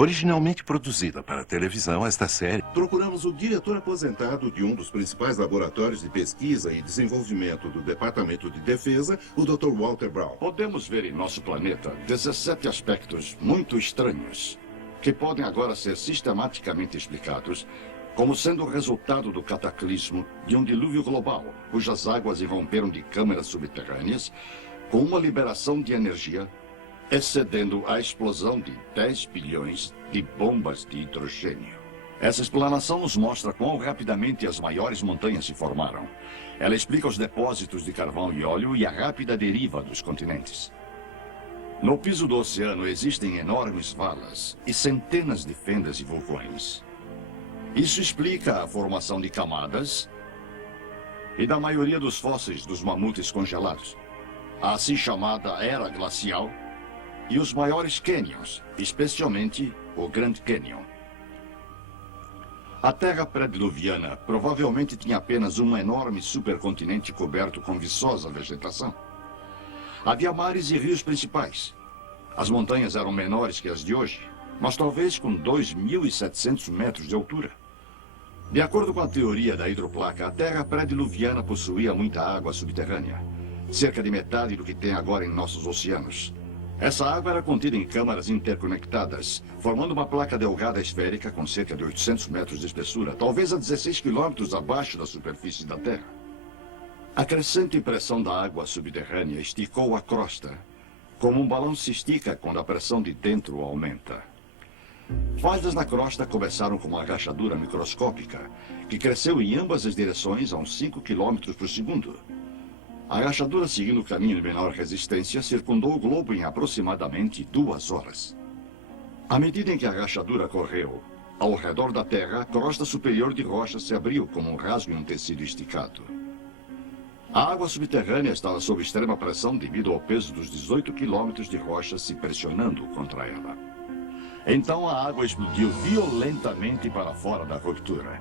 Originalmente produzida para televisão, esta série... Procuramos o diretor aposentado de um dos principais laboratórios de pesquisa e desenvolvimento do Departamento de Defesa, o Dr. Walter Brown. Podemos ver em nosso planeta 17 aspectos muito estranhos, que podem agora ser sistematicamente explicados como sendo o resultado do cataclismo de um dilúvio global, cujas águas irromperam de câmeras subterrâneas com uma liberação de energia excedendo a explosão de 10 bilhões de bombas de hidrogênio. Essa explanação nos mostra quão rapidamente as maiores montanhas se formaram. Ela explica os depósitos de carvão e óleo e a rápida deriva dos continentes. No piso do oceano existem enormes valas e centenas de fendas e vulcões. Isso explica a formação de camadas e da maioria dos fósseis dos mamutes congelados, a assim chamada Era Glacial, e os maiores cânions, especialmente o Grand Canyon. A Terra pré-diluviana provavelmente tinha apenas um enorme supercontinente coberto com viçosa vegetação. Havia mares e rios principais. As montanhas eram menores que as de hoje, mas talvez com 2.700 metros de altura. De acordo com a teoria da hidroplaca, a Terra pré-diluviana possuía muita água subterrânea, cerca de metade do que tem agora em nossos oceanos. Essa água era contida em câmaras interconectadas, formando uma placa delgada esférica com cerca de 800 metros de espessura, talvez a 16 quilômetros abaixo da superfície da Terra. A crescente pressão da água subterrânea esticou a crosta, como um balão se estica quando a pressão de dentro aumenta. Falhas na crosta começaram com uma rachadura microscópica, que cresceu em ambas as direções a uns 5 quilômetros por segundo. A rachadura, seguindo o caminho de menor resistência, circundou o globo em aproximadamente 2 horas. À medida em que a rachadura correu, ao redor da Terra, a crosta superior de rocha se abriu como um rasgo em um tecido esticado. A água subterrânea estava sob extrema pressão devido ao peso dos 18 quilômetros de rocha se pressionando contra ela. Então a água explodiu violentamente para fora da ruptura.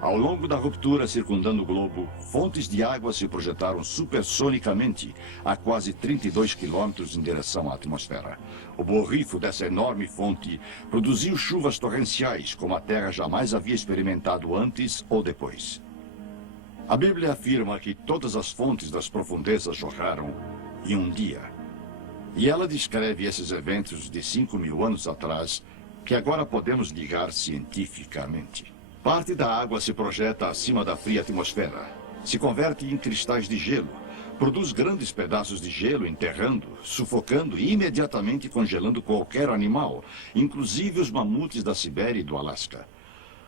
Ao longo da ruptura circundando o globo, fontes de água se projetaram supersonicamente a quase 32 quilômetros em direção à atmosfera. O borrifo dessa enorme fonte produziu chuvas torrenciais como a Terra jamais havia experimentado antes ou depois. A Bíblia afirma que todas as fontes das profundezas jorraram em um dia. E ela descreve esses eventos de 5.000 anos atrás, que agora podemos ligar cientificamente. Parte da água se projeta acima da fria atmosfera, se converte em cristais de gelo, produz grandes pedaços de gelo enterrando, sufocando e imediatamente congelando qualquer animal, inclusive os mamutes da Sibéria e do Alasca.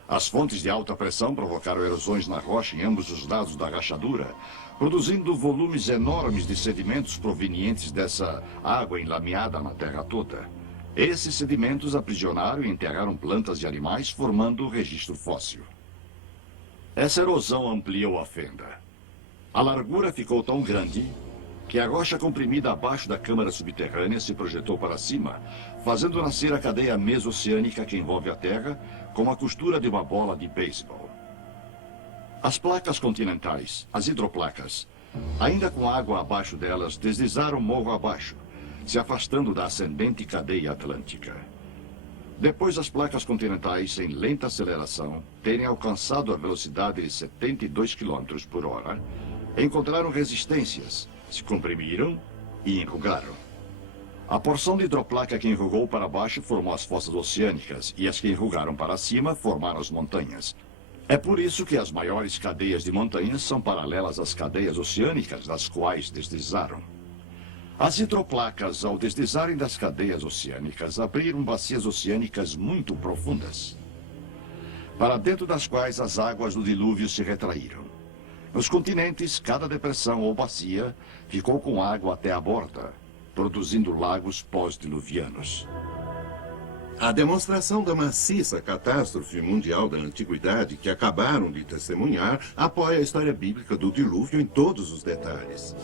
As fontes de alta pressão provocaram erosões na rocha em ambos os lados da rachadura, produzindo volumes enormes de sedimentos provenientes dessa água enlameada na terra toda. Esses sedimentos aprisionaram e enterraram plantas e animais, formando o registro fóssil. Essa erosão ampliou a fenda. A largura ficou tão grande que a rocha comprimida abaixo da câmara subterrânea se projetou para cima, fazendo nascer a cadeia mesoceânica que envolve a Terra, como a costura de uma bola de beisebol. As placas continentais, as hidroplacas, ainda com água abaixo delas, deslizaram morro abaixo, se afastando da ascendente cadeia atlântica. Depois das placas continentais, em lenta aceleração, terem alcançado a velocidade de 72 km por hora, encontraram resistências, se comprimiram e enrugaram. A porção de hidroplaca que enrugou para baixo formou as fossas oceânicas, e as que enrugaram para cima formaram as montanhas. É por isso que as maiores cadeias de montanhas são paralelas às cadeias oceânicas, das quais deslizaram. As hidroplacas, ao deslizarem das cadeias oceânicas, abriram bacias oceânicas muito profundas, para dentro das quais as águas do dilúvio se retraíram. Nos continentes, cada depressão ou bacia ficou com água até a borda, produzindo lagos pós-diluvianos. A demonstração da maciça catástrofe mundial da antiguidade que acabaram de testemunhar apoia a história bíblica do dilúvio em todos os detalhes.